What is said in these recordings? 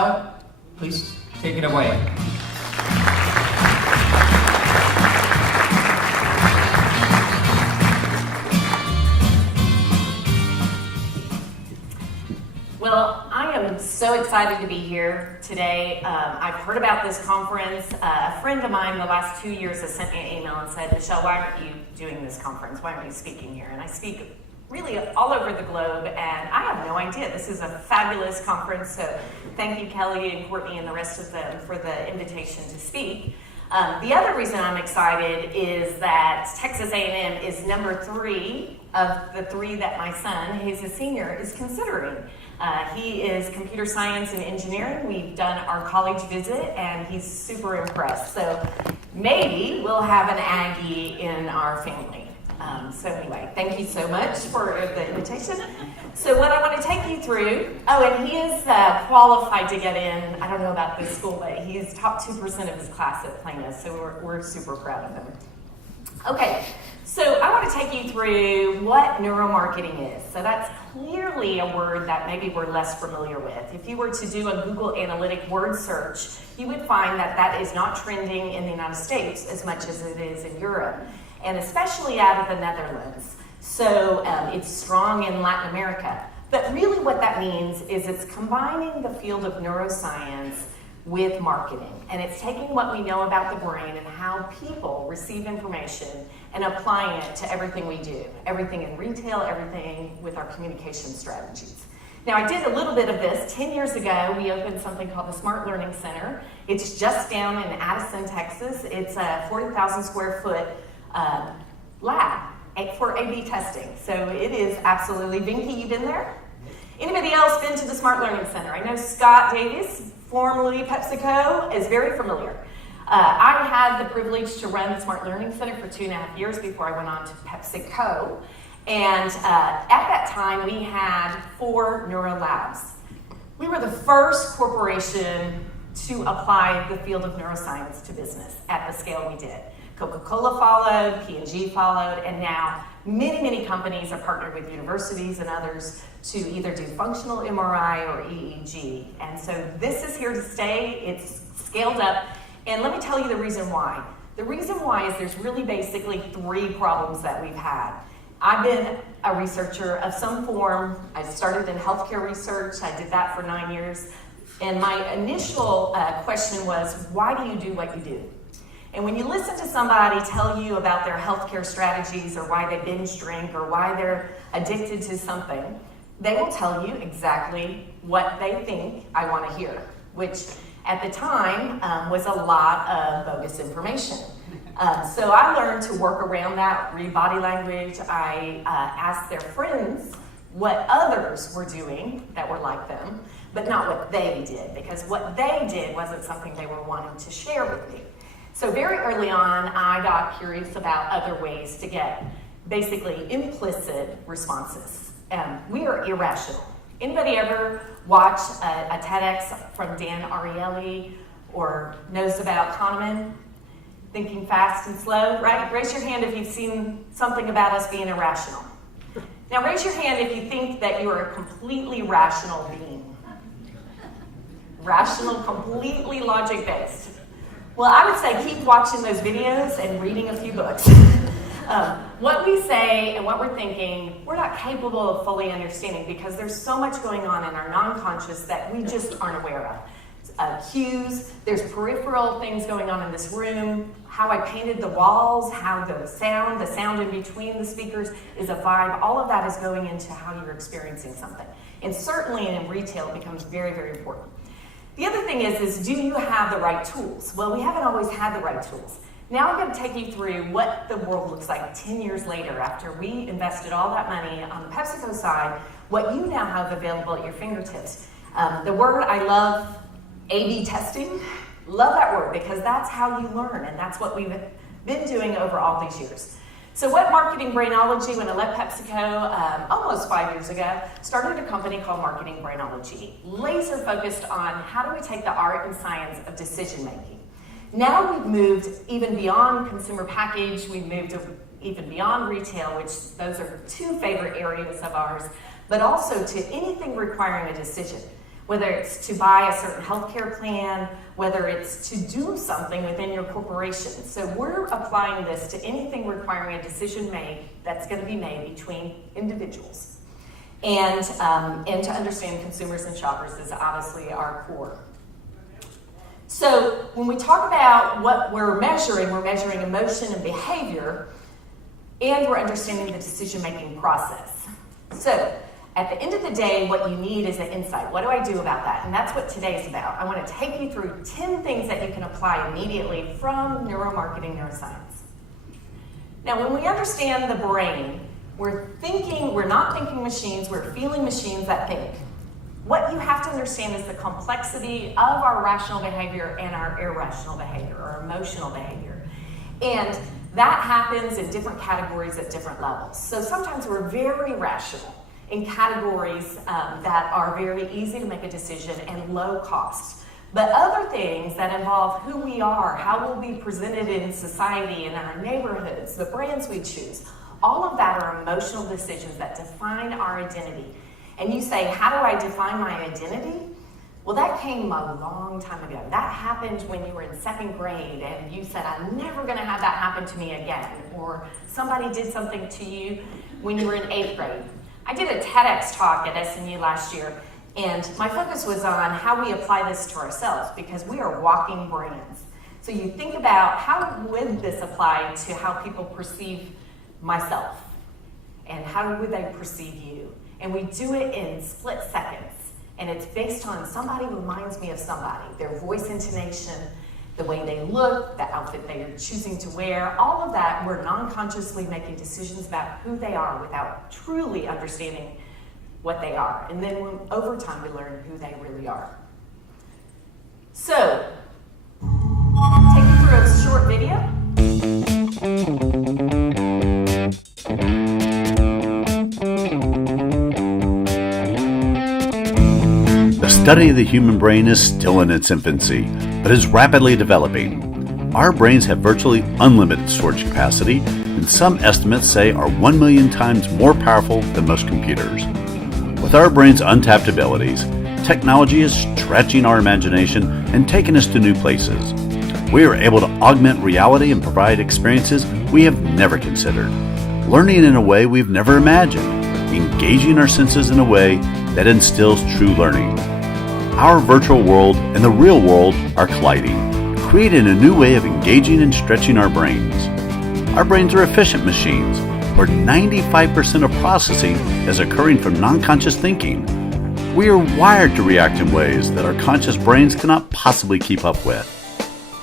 Michelle, please take it away. Well, I am so excited to be here today. I've heard about this conference. A friend of mine the last 2 years has sent me an email and said, Michelle, why aren't you doing this conference? Why aren't you speaking here? And I speak really all over the globe, and I have no idea. This is a fabulous conference, so thank you, Kelly and Courtney and the rest of them for the invitation to speak. The other reason I'm excited is that Texas A&M is number 3 of the 3 that my son, who's a senior, is considering. He is computer science and engineering. We've done our college visit, and he's super impressed. So maybe we'll have an Aggie in our family. So anyway, thank you so much for the invitation. So what I want to take you through, and he is qualified to get in. I don't know about this school, but he's top 2% of his class at Plano, so we're super proud of him. Okay, so I want to take you through what neuromarketing is. So that's clearly a word that maybe we're less familiar with. If you were to do a Google Analytic word search, you would find that that is not trending in the United States as much as it is in Europe, and especially out of the Netherlands. So it's strong in Latin America. But really what that means is it's combining the field of neuroscience with marketing. And it's taking what we know about the brain and how people receive information and applying it to everything we do. Everything in retail, everything with our communication strategies. Now, I did a little bit of this. 10 years ago, we opened something called the Smart Learning Center. It's just down in Addison, Texas. It's a 40,000 square foot lab for A/B testing. So it is absolutely, Vinky, you been there? Anybody else been to the Smart Learning Center? I know Scott Davis, formerly PepsiCo, is very familiar. I had the privilege to run the Smart Learning Center for 2.5 years before I went on to PepsiCo. And at that time, we had 4 neuro labs. We were the first corporation to apply the field of neuroscience to business at the scale we did. Coca-Cola followed, P&G followed, and now many, many companies are partnered with universities and others to either do functional MRI or EEG. And so this is here to stay. It's scaled up. And let me tell you the reason why. The reason why is there's really basically 3 problems that we've had. I've been a researcher of some form. I started in healthcare research. I did that for 9 years. And my initial question was, why do you do what you do? And when you listen to somebody tell you about their healthcare strategies or why they binge drink or why they're addicted to something, they will tell you exactly what they think I want to hear, which at the time was a lot of bogus information. So I learned to work around that, read body language. I asked their friends what others were doing that were like them, but not what they did, because what they did wasn't something they were wanting to share with me. So very early on, I got curious about other ways to get basically implicit responses. We are irrational. Anybody ever watch a TEDx from Dan Ariely or knows about Kahneman? Thinking fast and slow, right? Raise your hand if you've seen something about us being irrational. Now raise your hand if you think that you are a completely rational being. Rational, completely logic-based. Well, I would say keep watching those videos and reading a few books. What we say and what we're thinking, we're not capable of fully understanding because there's so much going on in our nonconscious that we just aren't aware of. Cues, there's peripheral things going on in this room, how I painted the walls, how the sound in between the speakers is a vibe. All of that is going into how you're experiencing something. And certainly in retail, it becomes very, very important. The other thing is do you have the right tools? Well, we haven't always had the right tools. Now I'm going to take you through what the world looks like 10 years later after we invested all that money on the PepsiCo side, what you now have available at your fingertips. The word I love, A/B testing, love that word because that's how you learn, and that's what we've been doing over all these years. So what Marketing Brainology, when I left PepsiCo almost 5 years ago, started a company called Marketing Brainology, laser focused on how do we take the art and science of decision making. Now we've moved even beyond consumer package, we've moved even beyond retail, which those are 2 favorite areas of ours, but also to anything requiring a decision. whether it's to buy a certain healthcare plan, whether it's to do something within your corporation. So we're applying this to anything requiring a decision made that's going to be made between individuals. And to understand consumers and shoppers is obviously our core. So when we talk about what we're measuring emotion and behavior, and we're understanding the decision-making process. So at the end of the day, what you need is an insight. What do I do about that? And that's what today's about. I want to take you through 10 things that you can apply immediately from neuromarketing neuroscience. Now, when we understand the brain, we're not thinking machines, we're feeling machines that think. What you have to understand is the complexity of our rational behavior and our irrational behavior, or emotional behavior. And that happens in different categories at different levels. So sometimes we're very rational in categories that are very easy to make a decision and low cost. But other things that involve who we are, how we'll be presented in society, in our neighborhoods, the brands we choose, all of that are emotional decisions that define our identity. And you say, how do I define my identity? Well, that came a long time ago. That happened when you were in second grade and you said, I'm never gonna have that happen to me again. Or somebody did something to you when you were in 8th grade. I did a TEDx talk at SMU last year, and my focus was on how we apply this to ourselves, because we are walking brands. So you think about, how would this apply to how people perceive myself? And how would they perceive you? And we do it in split seconds. And it's based on somebody reminds me of somebody, their voice intonation, the way they look, the outfit they are choosing to wear, all of that, we're non-consciously making decisions about who they are without truly understanding what they are. And then over time, we learn who they really are. So, take you through a short video. The study of the human brain is still in its infancy, but is rapidly developing. Our brains have virtually unlimited storage capacity, and some estimates say are 1 million times more powerful than most computers. With our brain's untapped abilities, technology is stretching our imagination and taking us to new places. We are able to augment reality and provide experiences we have never considered, learning in a way we've never imagined, engaging our senses in a way that instills true learning. Our virtual world and the real world are colliding, creating a new way of engaging and stretching our brains. Our brains are efficient machines, where 95% of processing is occurring from non-conscious thinking. We are wired to react in ways that our conscious brains cannot possibly keep up with.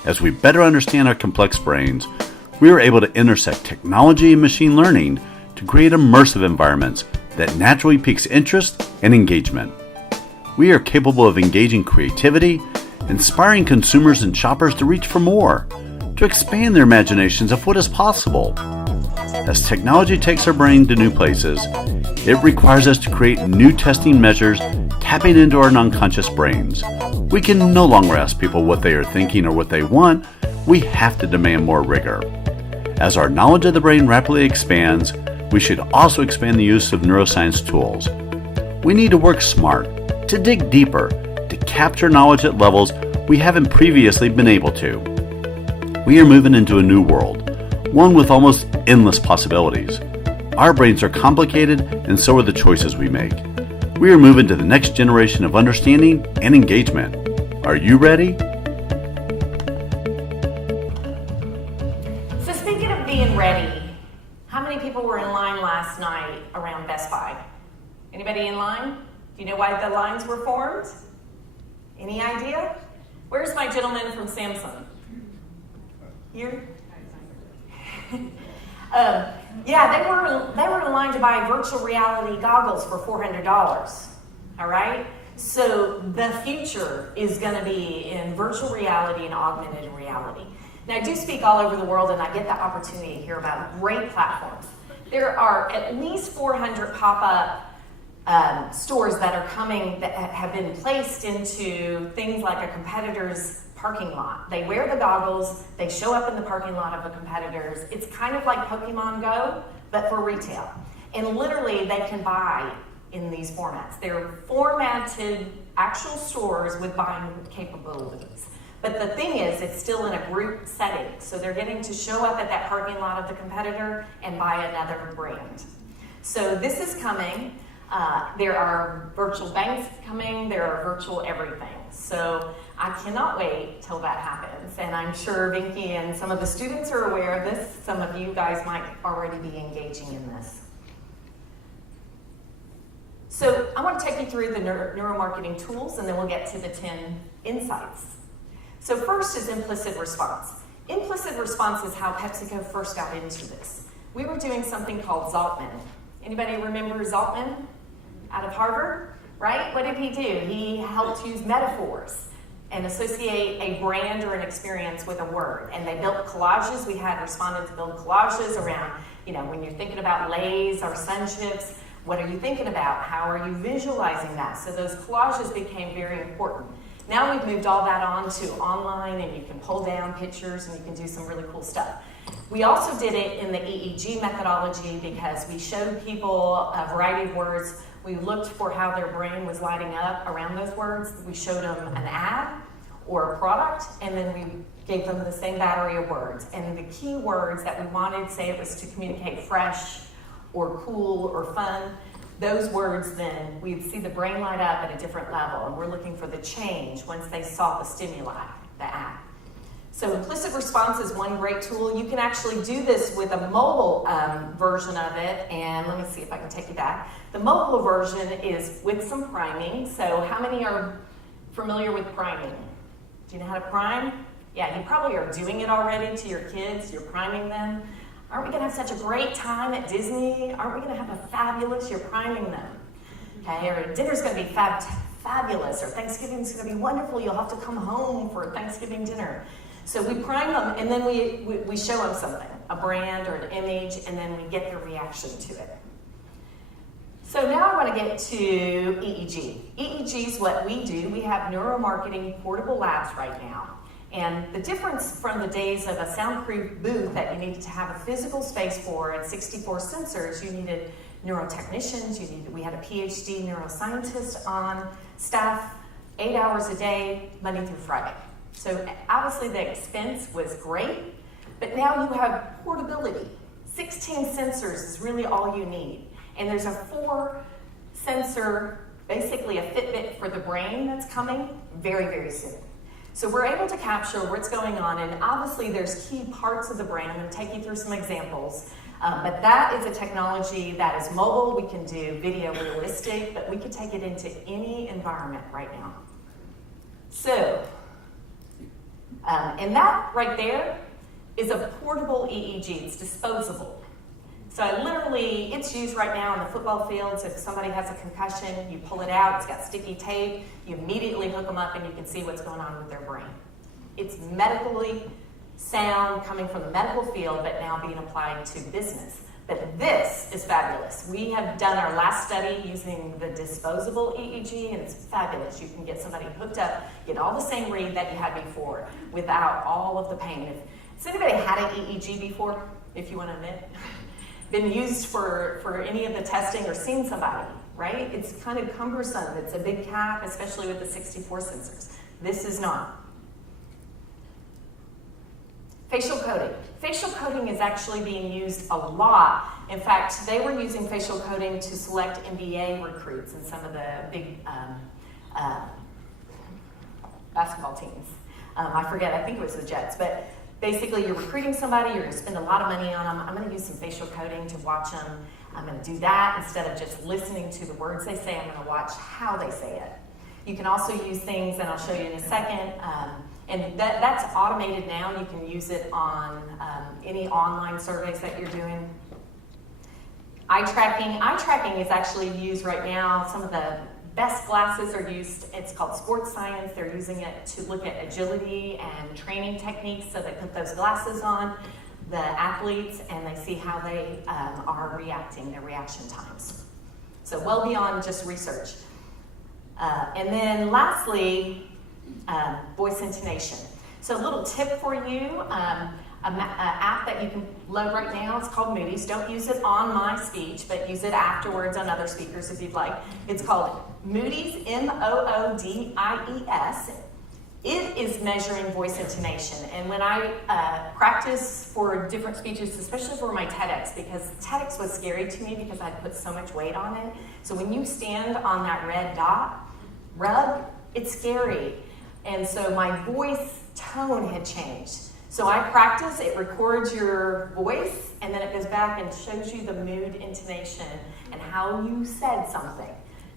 As we better understand our complex brains, we are able to intersect technology and machine learning to create immersive environments that naturally piques interest and engagement. We are capable of engaging creativity, inspiring consumers and shoppers to reach for more, to expand their imaginations of what is possible. As technology takes our brain to new places, it requires us to create new testing measures tapping into our non-conscious brains. We can no longer ask people what they are thinking or what they want. We have to demand more rigor. As our knowledge of the brain rapidly expands, we should also expand the use of neuroscience tools. We need to work smart, to dig deeper, to capture knowledge at levels we haven't previously been able to. We are moving into a new world, one with almost endless possibilities. Our brains are complicated, and so are the choices we make. We are moving to the next generation of understanding and engagement. Are you ready? So speaking of being ready, how many people were in line last night around Best Buy? Anybody in line? Do you know why the lines were formed? Any idea? Where's my gentleman from Samsung? Here? They were in line to buy virtual reality goggles for $400. All right? So the future is going to be in virtual reality and augmented reality. Now, I do speak all over the world, and I get the opportunity to hear about great platforms. There are at least 400 pop-up stores that are coming that have been placed into things like a competitor's parking lot. They wear the goggles, they show up in the parking lot of a competitor's. It's kind of like Pokemon Go, but for retail. And literally they can buy in these formats. They're formatted actual stores with buying capabilities. But the thing is, it's still in a group setting. So they're getting to show up at that parking lot of the competitor and buy another brand. So this is coming. There are virtual banks coming. There are virtual everything. So I cannot wait till that happens. And I'm sure Vinky and some of the students are aware of this. Some of you guys might already be engaging in this. So I want to take you through the neuromarketing tools, and then we'll get to the 10 insights. So first is implicit response. Implicit response is how PepsiCo first got into this. We were doing something called Zaltman. Anybody remember Zaltman out of Harvard? Right? What did he do? He helped use metaphors and associate a brand or an experience with a word. And they built collages. We had respondents build collages around, when you're thinking about Lay's or Sun Chips, what are you thinking about? How are you visualizing that? So those collages became very important. Now we've moved all that on to online, and you can pull down pictures and you can do some really cool stuff. We also did it in the EEG methodology because we showed people a variety of words. We looked for how their brain was lighting up around those words. We showed them an ad or a product, and then we gave them the same battery of words. And the key words that we wanted, say it was to communicate fresh or cool or fun, those words then, we'd see the brain light up at a different level, and we're looking for the change once they saw the stimuli, the ad. So implicit response is one great tool. You can actually do this with a mobile version of it, and let me see if I can take you back. The mobile version is with some priming. So how many are familiar with priming? Do you know how to prime? Yeah, you probably are doing it already to your kids. You're priming them. Aren't we going to have such a great time at Disney? Aren't we going to have a fabulous, you're priming them. Okay, or dinner's going to be fabulous, or Thanksgiving's going to be wonderful. You'll have to come home for Thanksgiving dinner. So we prime them, and then we show them something, a brand or an image, and then we get their reaction to it. So now I want to get to EEG. EEG is what we do. We have neuromarketing portable labs right now. And the difference from the days of a soundproof booth that you needed to have a physical space for and 64 sensors, you needed neurotechnicians, we had a PhD neuroscientist on staff, 8 hours a day, Monday through Friday. So obviously the expense was great, but now you have portability. 16 sensors is really all you need. And there's a 4 sensor, basically a Fitbit for the brain that's coming very, very soon. So we're able to capture what's going on, and obviously there's key parts of the brain. I'm going to take you through some examples, but that is a technology that is mobile. We can do video realistic, but we could take it into any environment right now. So, and that right there is a portable EEG. It's disposable. So it's used right now on the football fields. If somebody has a concussion, you pull it out, it's got sticky tape, you immediately hook them up and you can see what's going on with their brain. It's medically sound coming from the medical field, but now being applied to business. But this is fabulous. We have done our last study using the disposable EEG, and it's fabulous. You can get somebody hooked up, get all the same read that you had before without all of the pain. Has anybody had an EEG before, if you want to admit? Been used for any of the testing or seen somebody, right? It's kind of cumbersome. It's a big cap, especially with the 64 sensors. This is not. Facial coding. Facial coding is actually being used a lot. In fact, they were using facial coding to select NBA recruits in some of the big basketball teams. I forget, I think it was the Jets, but basically, you're recruiting somebody, you're going to spend a lot of money on them. I'm going to use some facial coding to watch them. I'm going to do that instead of just listening to the words they say. I'm going to watch how they say it. You can also use things, and I'll show you in a second, and that's automated now. You can use it on any online surveys that you're doing. Eye tracking is actually used right now. Some of the best glasses are used. It's called sports science. They're using it to look at agility and training techniques. So they put those glasses on, the athletes, and they see how they are reacting, their reaction times. So well beyond just research. And then lastly, voice intonation. So a little tip for you. app that you can load right now. It's called Moody's. Don't use it on my speech, but use it afterwards on other speakers if you'd like. It's called Moody's, Moodies. It is measuring voice intonation. And when I practice for different speeches, especially for my TEDx, because TEDx was scary to me because I'd put so much weight on it. So when you stand on that red rug, it's scary. And so my voice tone had changed. So I practice, it records your voice, and then it goes back and shows you the mood, intonation, and how you said something.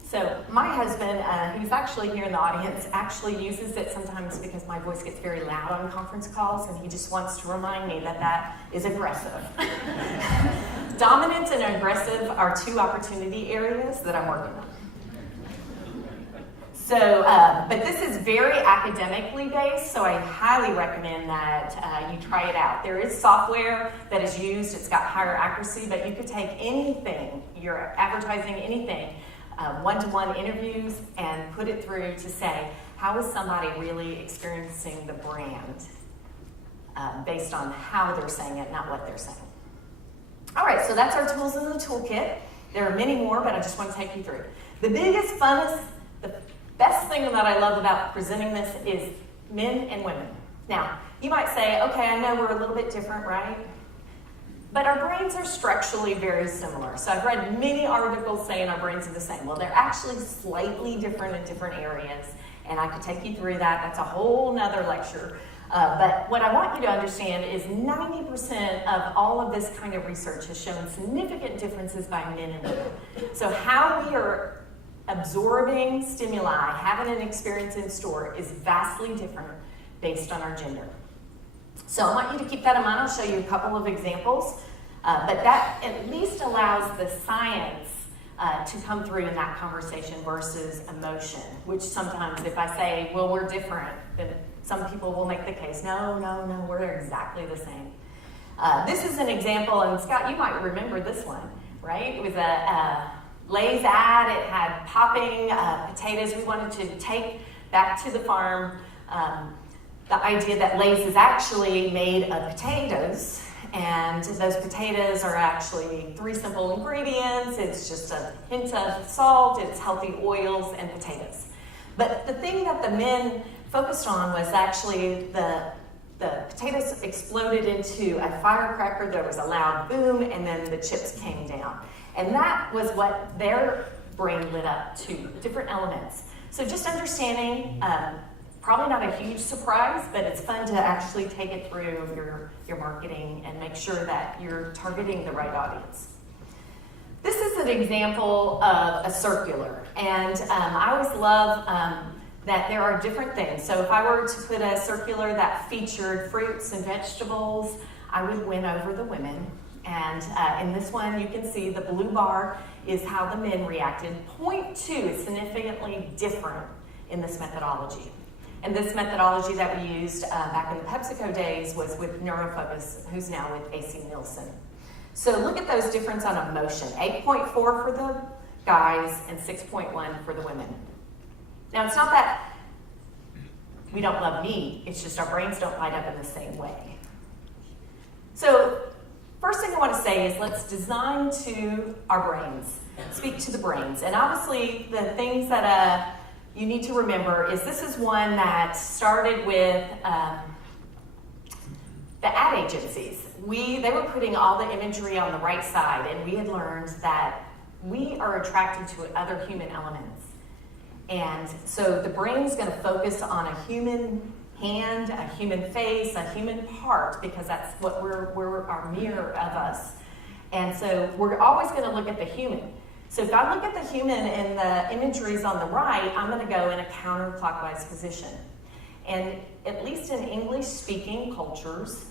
So my husband, who's actually here in the audience, actually uses it sometimes because my voice gets very loud on conference calls, and he just wants to remind me that that is aggressive. Dominant and aggressive are two opportunity areas that I'm working on. So, but this is very academically based, so I highly recommend that you try it out. There is software that is used, it's got higher accuracy, but you could take anything, you're advertising anything, one-to-one interviews, and put it through to say, how is somebody really experiencing the brand based on how they're saying it, not what they're saying. All right, so that's our tools in the toolkit. There are many more, but I just want to take you through. The biggest, funnest, the best thing that I love about presenting this is men and women. Now, you might say, okay, I know we're a little bit different, right? But our brains are structurally very similar. So I've read many articles saying our brains are the same. Well, they're actually slightly different in different areas, and I could take you through that. That's a whole nother lecture. But what I want you to understand is 90% of all of this kind of research has shown significant differences by men and women. So how we are absorbing stimuli, having an experience in store is vastly different based on our gender. So I want you to keep that in mind. I'll show you a couple of examples, but that at least allows the science to come through in that conversation versus emotion, which sometimes if I say, well, we're different, then some people will make the case, no, we're exactly the same. This is an example, and Scott, you might remember this one, right? It was a Lay's ad. It had popping potatoes. We wanted to take back to the farm the idea that Lay's is actually made of potatoes, and those potatoes are actually 3 simple ingredients. It's just a hint of salt, it's healthy oils, and potatoes. But the thing that the men focused on was actually the potatoes exploded into a firecracker. There was a loud boom, and then the chips came down. And that was what their brain lit up to, different elements. So just understanding, probably not a huge surprise, but it's fun to actually take it through your marketing and make sure that you're targeting the right audience. This is an example of a circular, and I always love that there are different things. So if I were to put a circular that featured fruits and vegetables, I would win over the women. And in this one, you can see the blue bar is how the men reacted. Point 2 is significantly different in this methodology. And this methodology that we used back in the PepsiCo days was with Neurofocus, who's now with AC Nielsen. So look at those differences on emotion. 8.4 for the guys and 6.1 for the women. Now, it's not that we don't love meat, it's just our brains don't light up in the same way. So first thing I want to say is let's design to our brains, speak to the brains. And obviously the things that you need to remember is this is one that started with the ad agencies. They were putting all the imagery on the right side, and we had learned that we are attracted to other human elements. And so the brain's going to focus on a human hand, a human face, a human part, because that's what we're our mirror of us. And so we're always going to look at the human. So if I look at the human and the imagery's on the right, I'm going to go in a counterclockwise position. And at least in English-speaking cultures,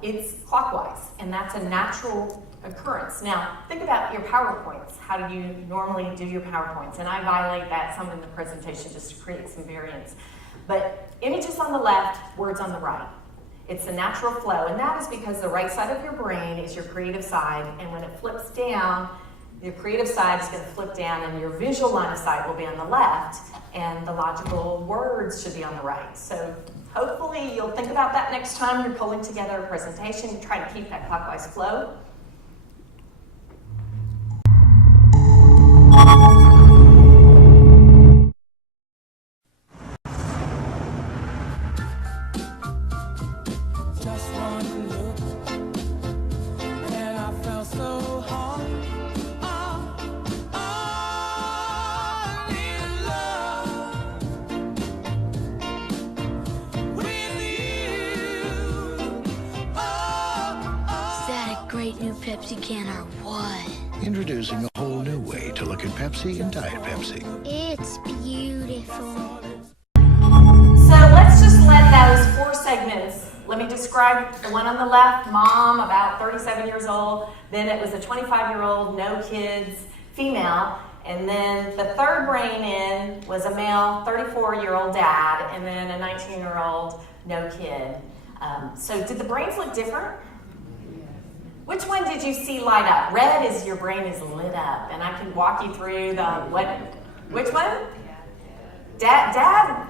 it's clockwise, and that's a natural occurrence. Now, think about your PowerPoints. How do you normally do your PowerPoints? And I violate that some in the presentation just to create some variance. But images on the left, words on the right. It's a natural flow, and that is because the right side of your brain is your creative side, and when it flips down, your creative side is going to flip down, and your visual line of sight will be on the left, and the logical words should be on the right. So Hopefully you'll think about that next time you're pulling together a presentation, try to keep that clockwise flow. Great new Pepsi can or what? Introducing a whole new way to look at Pepsi and Diet Pepsi. It's beautiful. So let's just let those 4 segments, let me describe the one on the left, mom, about 37 years old. Then it was a 25-year-old, no kids, female. And then the third brain in was a male, 34-year-old dad, and then a 19-year-old, no kid. So did the brains look different? Which one did you see light up? Red is your brain is lit up, and I can walk you through the what? Which one? Dad?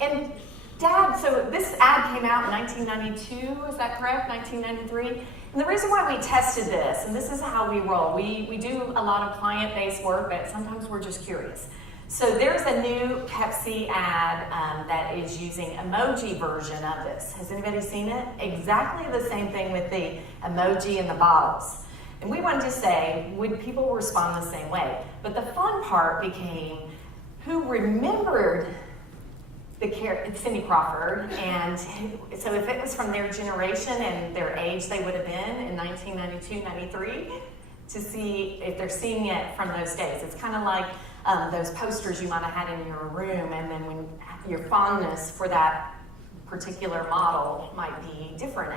And Dad, so this ad came out in 1992, is that correct? 1993? And the reason why we tested this, and this is how we roll, we do a lot of client-based work, but sometimes we're just curious. So there's a new Pepsi ad that is using emoji version of this. Has anybody seen it? Exactly the same thing with the emoji in the bottles. And we wanted to say, would people respond the same way? But the fun part became who remembered it's Cindy Crawford, and so if it was from their generation and their age they would have been in 1992, 93, to see if they're seeing it from those days. It's kind of like those posters you might have had in your room, and then when your fondness for that particular model might be different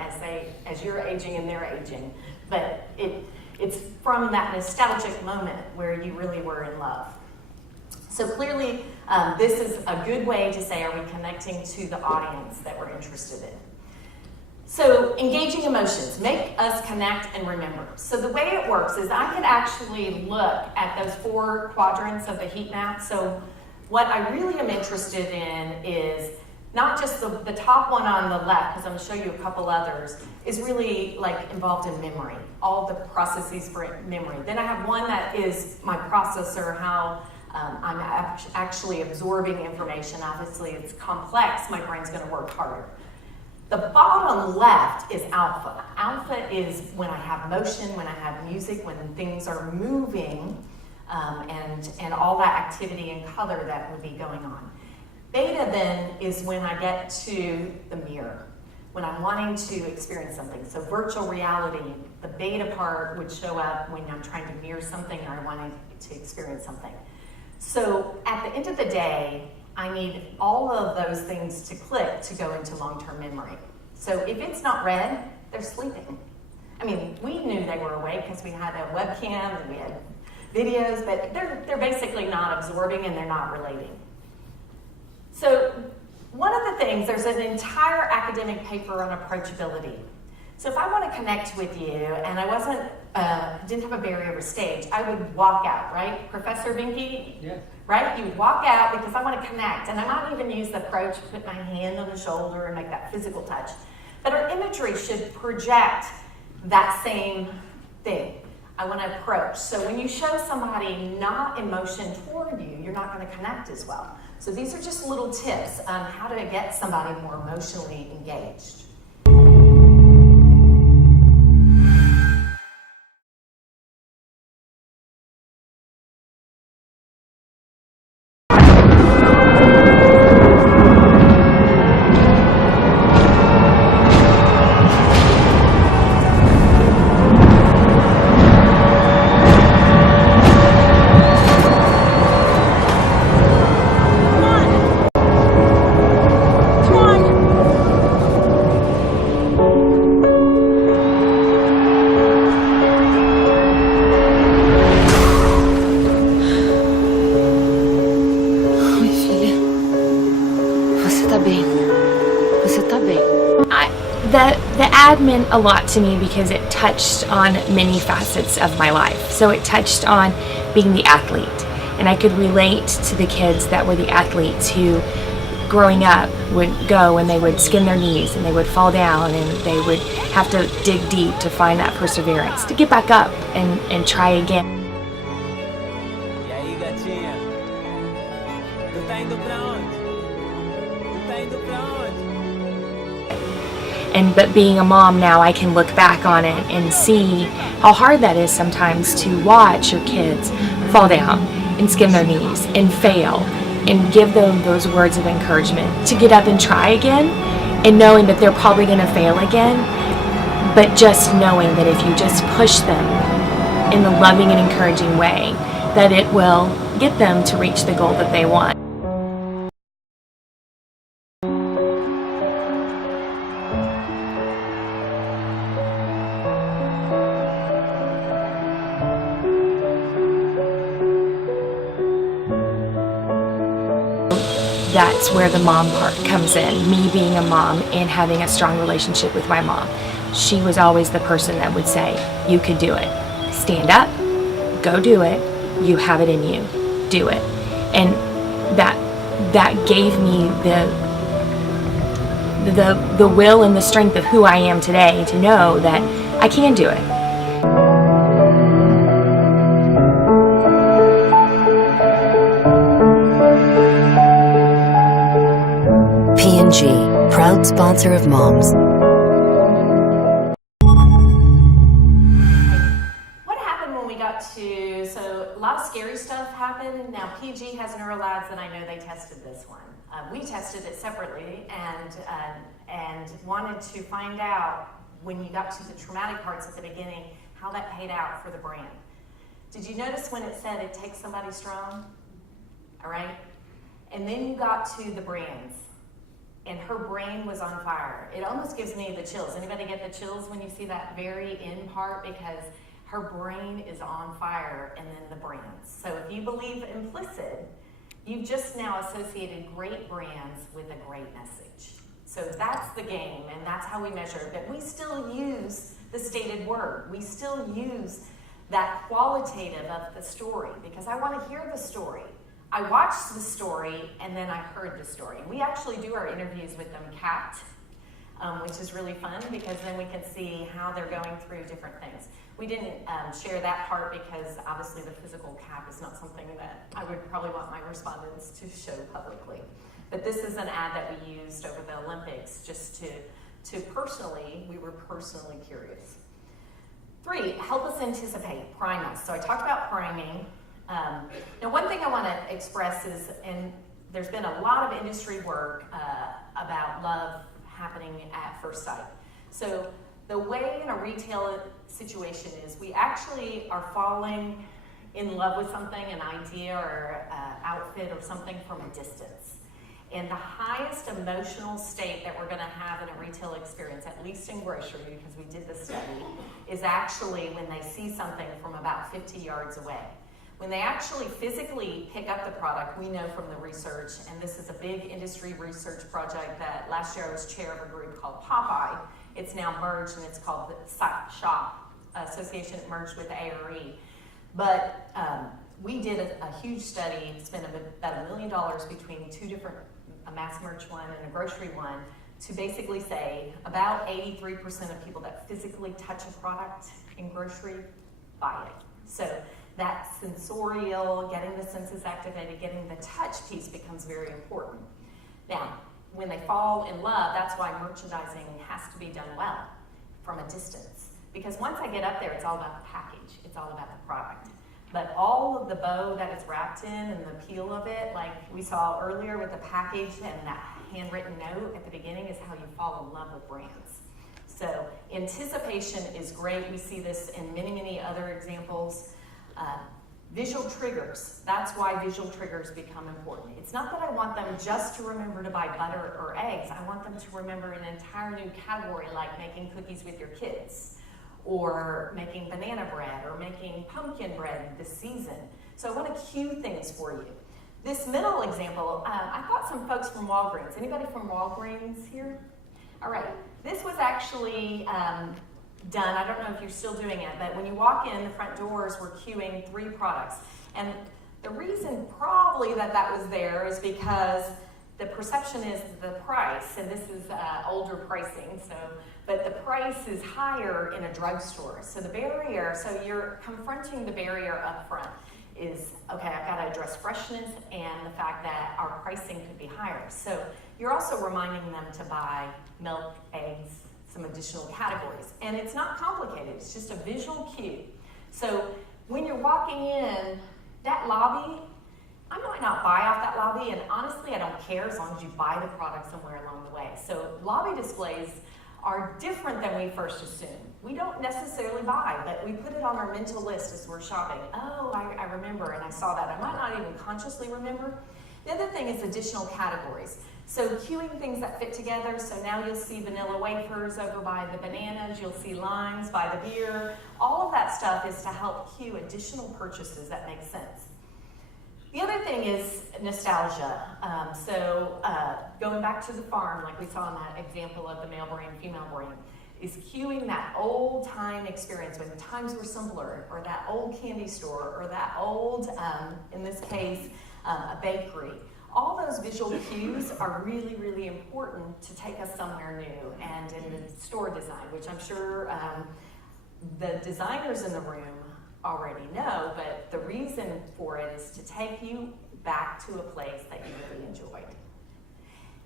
as you're aging and they're aging. But it's from that nostalgic moment where you really were in love. So clearly, this is a good way to say, are we connecting to the audience that we're interested in? So engaging emotions, make us connect and remember. So the way it works is I could actually look at those 4 quadrants of the heat map. So what I really am interested in is not just the top one on the left, because I'm going to show you a couple others, is really like involved in memory, all the processes for memory. Then I have one that is my processor, how I'm actually absorbing information. Obviously it's complex, my brain's going to work harder. The bottom left is alpha. Alpha is when I have motion, when I have music, when things are moving, and all that activity and color that would be going on. Beta then is when I get to the mirror, when I'm wanting to experience something. So virtual reality, the beta part would show up when I'm trying to mirror something or I wanting to experience something. So at the end of the day, I need all of those things to click to go into long-term memory. So if it's not red, they're sleeping. I mean, we knew they were awake because we had a webcam and we had videos, but they're basically not absorbing and they're not relating. So one of the things, there's an entire academic paper on approachability. So if I want to connect with you and I didn't have a barrier of stage, I would walk out, right? Professor Binky? Yeah. Right? You would walk out because I want to connect. And I might even use the approach, put my hand on the shoulder and make that physical touch. But our imagery should project that same thing. I want to approach. So when you show somebody not emotion toward you, you're not going to connect as well. So these are just little tips on how to get somebody more emotionally engaged. The ad meant a lot to me because it touched on many facets of my life. So it touched on being the athlete, and I could relate to the kids that were the athletes who growing up would go and they would skin their knees and they would fall down and they would have to dig deep to find that perseverance to get back up and try again. E aí, gatinha? Tu tá indo pra onde? Tu tá indo pra onde? But being a mom now, I can look back on it and see how hard that is sometimes to watch your kids fall down and skin their knees and fail, and give them those words of encouragement to get up and try again, and knowing that they're probably going to fail again, but just knowing that if you just push them in the loving and encouraging way, that it will get them to reach the goal that they want. That's where the mom part comes in, me being a mom and having a strong relationship with my mom. She was always the person that would say, you can do it. Stand up, go do it, you have it in you, do it. And that gave me the will and the strength of who I am today to know that I can do it. P&G, proud sponsor of moms. What happened when we got to, so a lot of scary stuff happened. Now PG has NeuroLabs, and I know they tested this one. We tested it separately and wanted to find out when you got to the traumatic parts at the beginning, how that paid out for the brand. Did you notice when it said it takes somebody strong? All right. And then you got to the brands. And her brain was on fire. It almost gives me the chills. Anybody get the chills when you see that very end part? Because her brain is on fire, and then the brands. So if you believe implicit, you've just now associated great brands with a great message. So that's the game, and that's how we measure it. But we still use the stated word. We still use that qualitative of the story, because I want to hear the story. I watched the story and then I heard the story. We actually do our interviews with them cant, which is really fun because then we can see how they're going through different things. We didn't share that part because obviously the physical cap is not something that I would probably want my respondents to show publicly. But this is an ad that we used over the Olympics just to personally, we were personally curious. 3, help us anticipate, prime us. So I talked about priming. Now, one thing I want to express is, and there's been a lot of industry work about love happening at first sight. So the way in a retail situation is we actually are falling in love with something, an idea or outfit or something from a distance. And the highest emotional state that we're going to have in a retail experience, at least in grocery, because we did the study, is actually when they see something from about 50 yards away. When they actually physically pick up the product, we know from the research, and this is a big industry research project that last year I was chair of a group called Popeye. It's now merged and it's called the SHOP Association. It merged with ARE. But we did a huge study, spent about $1 million between 2 different, a mass merch one and a grocery one, to basically say about 83% of people that physically touch a product in grocery buy it. So that sensorial, getting the senses activated, getting the touch piece becomes very important. Now, when they fall in love, that's why merchandising has to be done well from a distance. Because once I get up there, it's all about the package. It's all about the product. But all of the bow that it's wrapped in and the peel of it, like we saw earlier with the package and that handwritten note at the beginning, is how you fall in love with brands. So anticipation is great. We see this in many, many other examples. Visual triggers, that's why visual triggers become important. It's not that I want them just to remember to buy butter or eggs. I want them to remember an entire new category like making cookies with your kids, or making banana bread, or making pumpkin bread this season. So I want to cue things for you. This middle example, I got some folks from Walgreens. Anybody from Walgreens here? All right, this was actually done. I don't know if you're still doing it, but when you walk in, the front doors were queuing 3 products. And the reason probably that was there is because the perception is the price, and this is older pricing, but the price is higher in a drugstore. So the barrier, so you're confronting the barrier up front is, okay, I've got to address freshness and the fact that our pricing could be higher. So you're also reminding them to buy milk, eggs, some additional categories. And it's not complicated, it's just a visual cue. So when you're walking in, that lobby, I might not buy off that lobby, and honestly, I don't care as long as you buy the product somewhere along the way. So lobby displays are different than we first assumed. We don't necessarily buy, but we put it on our mental list as we're shopping. Oh, I remember, and I saw that. I might not even consciously remember. The other thing is additional categories. So cueing things that fit together. So now you'll see vanilla wafers over by the bananas. You'll see limes by the beer. All of that stuff is to help cue additional purchases that make sense. The other thing is nostalgia. Going back to the farm, like we saw in that example of the male brain, female brain, is cueing that old time experience when times were simpler, or that old candy store, or that old, in this case, a bakery. All those visual cues are really, really important to take us somewhere new. And in the store design, which I'm sure the designers in the room already know, but the reason for it is to take you back to a place that you really enjoyed.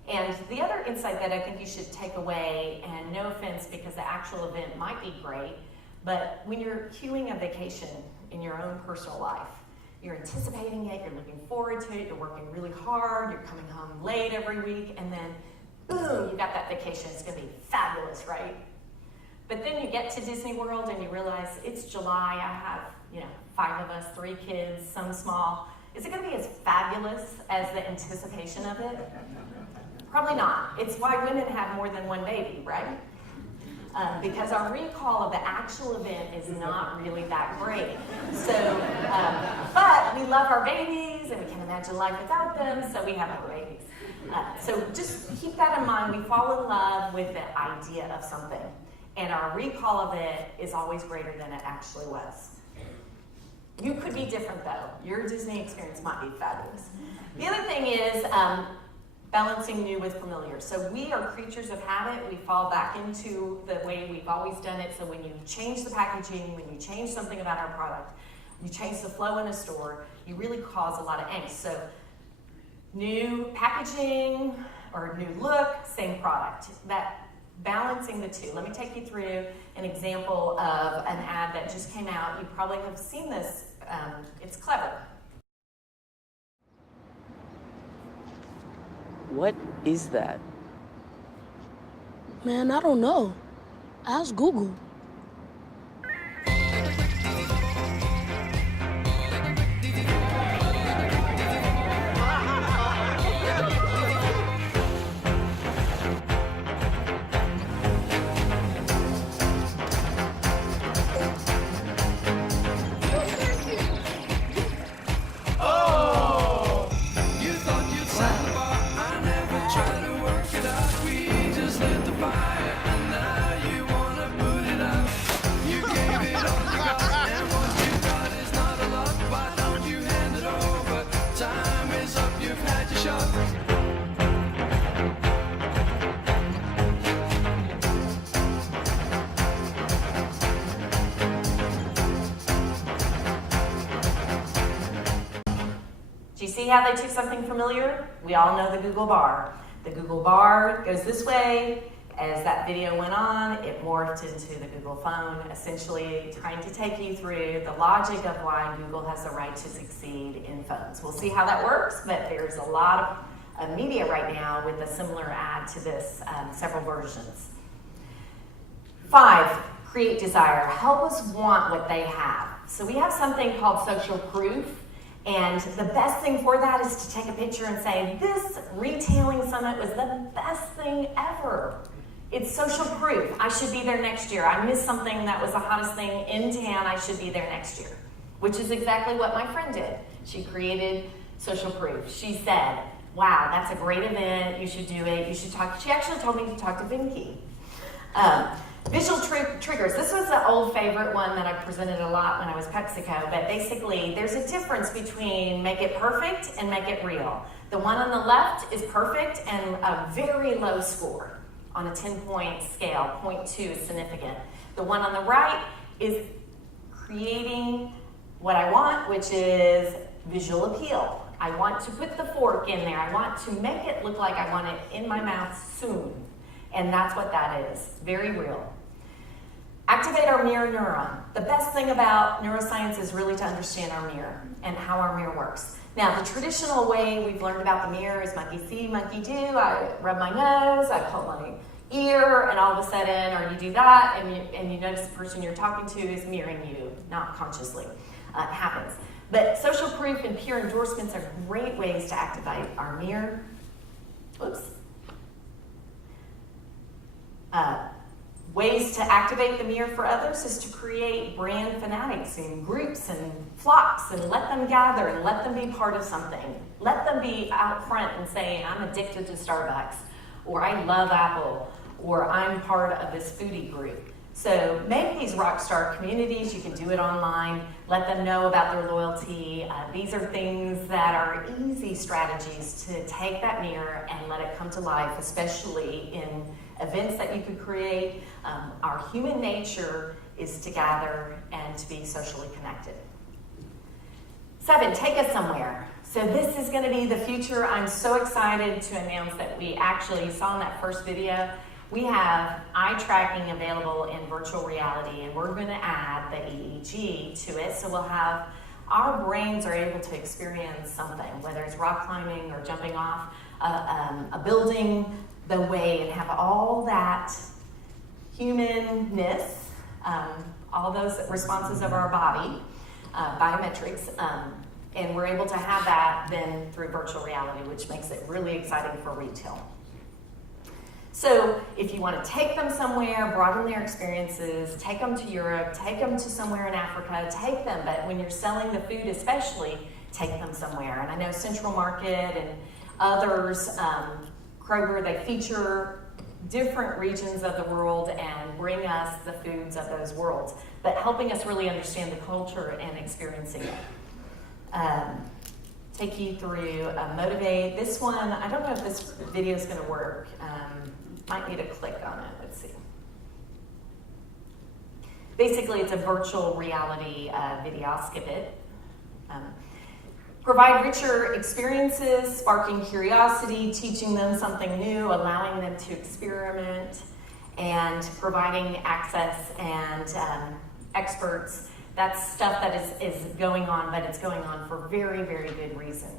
And the other insight that I think you should take away, and no offense because the actual event might be great, but when you're cueing a vacation in your own personal life, you're anticipating it, you're looking forward to it, you're working really hard, you're coming home late every week, and then boom, you got that vacation, it's gonna be fabulous, right? But then you get to Disney World and you realize it's July, I have, 5 of us, 3 kids, some small. Is it gonna be as fabulous as the anticipation of it? Probably not. It's why women have more than one baby, right? Because our recall of the actual event is not really that great. So, but we love our babies and we can't imagine life without them, so we have more babies. So just keep that in mind. We fall in love with the idea of something, and our recall of it is always greater than it actually was. You could be different though. Your Disney experience might be fabulous. The other thing is balancing new with familiar. So we are creatures of habit. We fall back into the way we've always done it. So when you change the packaging, when you change something about our product, you change the flow in a store, you really cause a lot of angst. So new packaging or new look, same product. That balancing the two. Let me take you through an example of an ad that just came out. You probably have seen this. It's clever. What is that? Man, I don't know. Ask Google. Do you see how they took something familiar? We all know the Google bar. The Google bar goes this way. As that video went on, it morphed into the Google phone, essentially trying to take you through the logic of why Google has the right to succeed in phones. We'll see how that works, but there's a lot of media right now with a similar ad to this, several versions. 5, create desire. Help us want what they have. So we have something called social proof. And the best thing for that is to take a picture and say, this retailing summit was the best thing ever. It's social proof. I should be there next year. I missed something that was the hottest thing in town. I should be there next year, which is exactly what my friend did. She created social proof. She said, wow, that's a great event. You should do it. You should talk. She actually told me to talk to Vinky. Visual triggers. This was an old favorite one that I presented a lot when I was PepsiCo, but basically there's a difference between make it perfect and make it real. The one on the left is perfect and a very low score on a 10-point scale. 0.2 is significant. The one on the right is creating what I want, which is visual appeal. I want to put the fork in there. I want to make it look like I want it in my mouth soon. And that's what that is, very real. Activate our mirror neuron. The best thing about neuroscience is really to understand our mirror and how our mirror works. Now, the traditional way we've learned about the mirror is monkey see, monkey do. I rub my nose, I pull my ear, and all of a sudden, or you do that, and you notice the person you're talking to is mirroring you, not consciously. It happens. But social proof and peer endorsements are great ways to activate our mirror. Oops. Ways to activate the mirror for others is to create brand fanatics in groups and flocks and let them gather and let them be part of something. Let them be out front and say, I'm addicted to Starbucks, or I love Apple, or I'm part of this foodie group. So make these rock star communities. You can do it online. Let them know about their loyalty. These are things that are easy strategies to take that mirror and let it come to life, especially in events that you could create. Our human nature is to gather and to be socially connected. 7, take us somewhere. So this is going to be the future. I'm so excited to announce that we actually, you saw in that first video, we have eye tracking available in virtual reality, and we're going to add the EEG to it. So we'll have, our brains are able to experience something, whether it's rock climbing or jumping off a building, the way, and have all that humanness, all those responses of our body, biometrics, and we're able to have that then through virtual reality, which makes it really exciting for retail. So if you want to take them somewhere, broaden their experiences, take them to Europe, take them to somewhere in Africa, take them, but when you're selling the food especially, take them somewhere. And I know Central Market and others, Kroger, they feature different regions of the world and bring us the foods of those worlds, but helping us really understand the culture and experiencing it. Take you through Motivate. This one, I don't know if this video is going to work. Might need to click on it. Let's see. Basically, it's a virtual reality video. I'll skip it. Provide richer experiences, sparking curiosity, teaching them something new, allowing them to experiment, and providing access and experts. That's stuff that is going on, but it's going on for very, very good reason.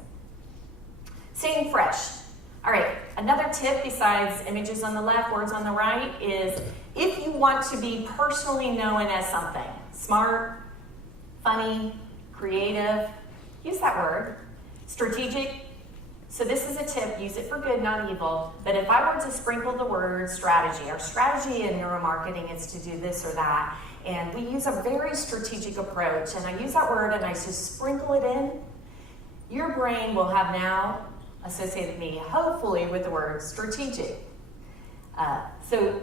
Staying fresh. All right, another tip besides images on the left, words on the right, is if you want to be personally known as something, smart, funny, creative, use that word, strategic. So this is a tip, use it for good, not evil. But if I were to sprinkle the word strategy, our strategy in neuromarketing is to do this or that. And we use a very strategic approach. And I use that word and I just sprinkle it in. Your brain will have now associated me, hopefully, with the word strategic. So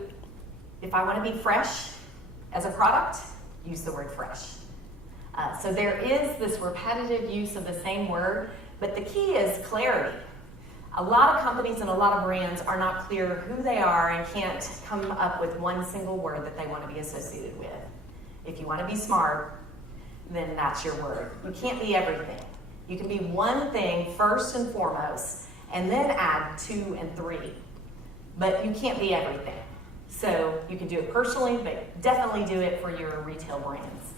if I want to be fresh as a product, use the word fresh. So there is this repetitive use of the same word, but the key is clarity. A lot of companies and a lot of brands are not clear who they are and can't come up with one single word that they want to be associated with. If you want to be smart, then that's your word. You can't be everything. You can be one thing first and foremost, and then add 2 and 3. But you can't be everything. So you can do it personally, but definitely do it for your retail brands.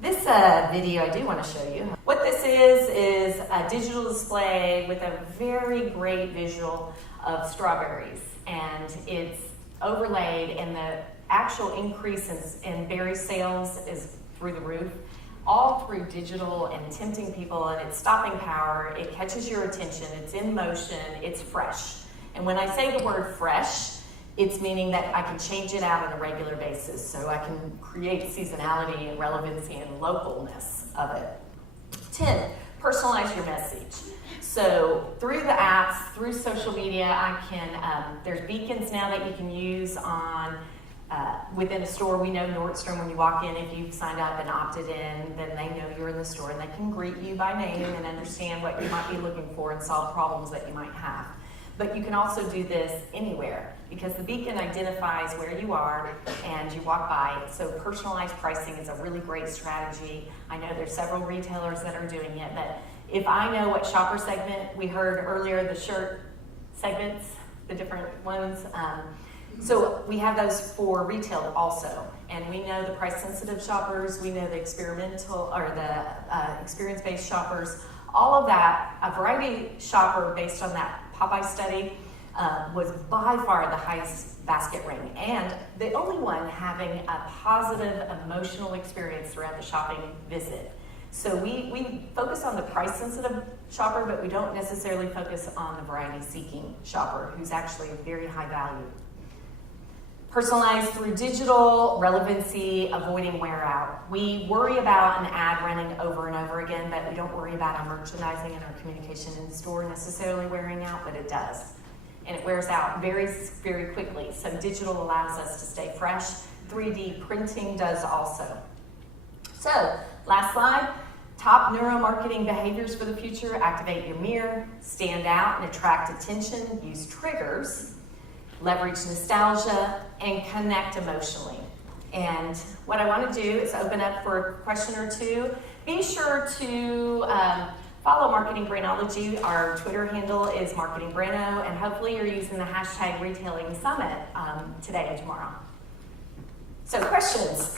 This video I do want to show you. What this is a digital display with a very great visual of strawberries, and it's overlaid, and the actual increase in berry sales is through the roof, all through digital and tempting people, and it's stopping power, it catches your attention, it's in motion, it's fresh. And when I say the word fresh, it's meaning that I can change it out on a regular basis, so I can create seasonality and relevancy and localness of it. 10, personalize your message. So through the apps, through social media, there's beacons now that you can use on within a store. We know Nordstrom, when you walk in, if you've signed up and opted in, then they know you're in the store and they can greet you by name and understand what you might be looking for and solve problems that you might have. But you can also do this anywhere because the beacon identifies where you are and you walk by. So personalized pricing is a really great strategy. I know there's several retailers that are doing it, but if I know what shopper segment, we heard earlier the shirt segments, the different ones, so we have those for retail also, and we know the price-sensitive shoppers, we know the experimental or the experience-based shoppers. All of that, a variety shopper based on that Popeye study was by far the highest basket ring, and the only one having a positive emotional experience throughout the shopping visit. So we focus on the price-sensitive shopper, but we don't necessarily focus on the variety-seeking shopper, who's actually very high value. Personalized through digital, relevancy, avoiding wear out. We worry about an ad running over and over again, but we don't worry about our merchandising and our communication in the store necessarily wearing out, but it does. And it wears out very, very quickly. So digital allows us to stay fresh. 3D printing does also. So, last slide. Top neuromarketing behaviors for the future: activate your mirror, stand out and attract attention, use triggers, leverage nostalgia, and connect emotionally. And what I want to do is open up for a question or two. Be sure to follow Marketing Brainology. Our Twitter handle is Marketing Brano, and hopefully you're using the hashtag Retailing Summit today and tomorrow. So questions?